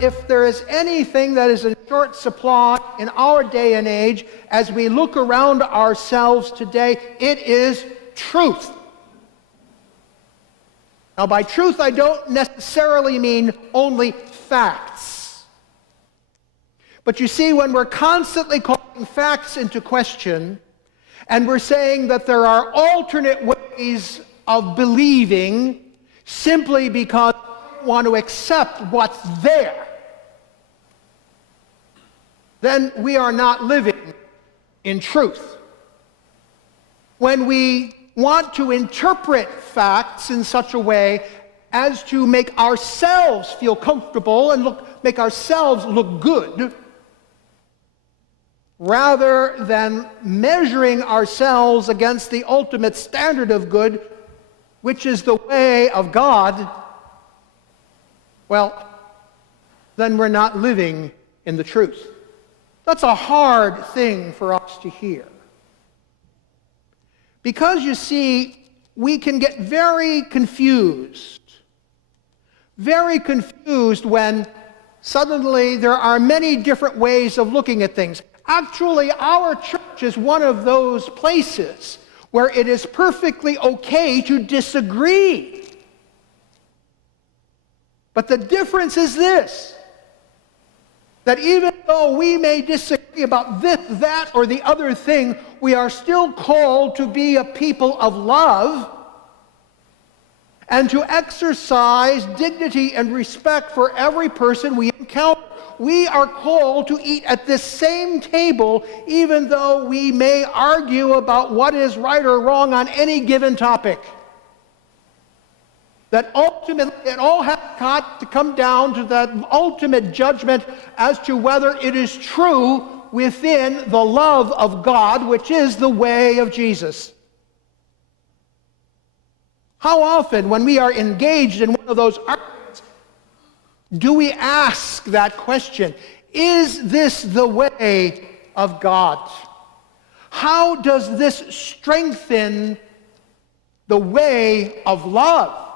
if there is anything that is in short supply in our day and age, as we look around ourselves today, it is truth. Now, by truth, I don't necessarily mean only facts. But you see, when we're constantly calling facts into question, and we're saying that there are alternate ways of believing simply because we want to accept what's there, then we are not living in truth. When we want to interpret facts in such a way as to make ourselves feel comfortable and make ourselves look good, rather than measuring ourselves against the ultimate standard of good, which is the way of God, well, then we're not living in the truth. That's a hard thing for us to hear. Because, you see, we can get very confused when suddenly there are many different ways of looking at things. Actually, our church is one of those places where it is perfectly okay to disagree. But the difference is this, that even though we may disagree about this, that, or the other thing, we are still called to be a people of love and to exercise dignity and respect for every person we encounter. We are called to eat at this same table, even though we may argue about what is right or wrong on any given topic. That ultimately it all has got to come down to that ultimate judgment as to whether it is true within the love of God, which is the way of Jesus. How often, when we are engaged in one of those arguments, do we ask that question, is this the way of God? How does this strengthen the way of love?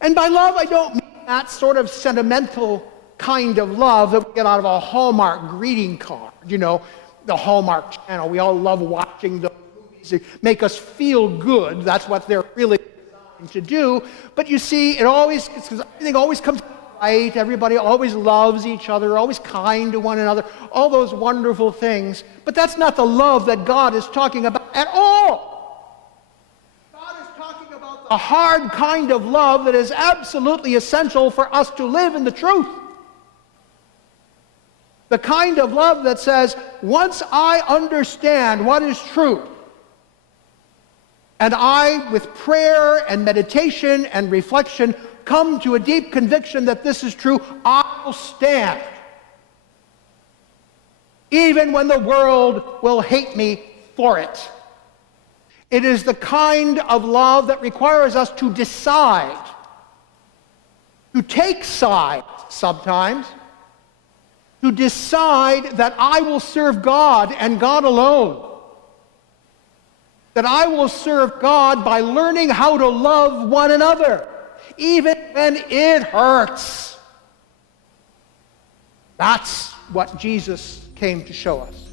And by love, I don't mean that sort of sentimental kind of love that we get out of a Hallmark greeting card. You know, the Hallmark Channel. We all love watching those movies that make us feel good. That's what they're really designed to do. But you see, everything always comes right. Everybody always loves each other, always kind to one another, all those wonderful things. But that's not the love that God is talking about at all. A hard kind of love that is absolutely essential for us to live in the truth. The kind of love that says, once I understand what is true, and I, with prayer and meditation and reflection, come to a deep conviction that this is true, I will stand. Even when the world will hate me for it. It is the kind of love that requires us to decide, to take sides sometimes, to decide that I will serve God and God alone. That I will serve God by learning how to love one another, even when it hurts. That's what Jesus came to show us.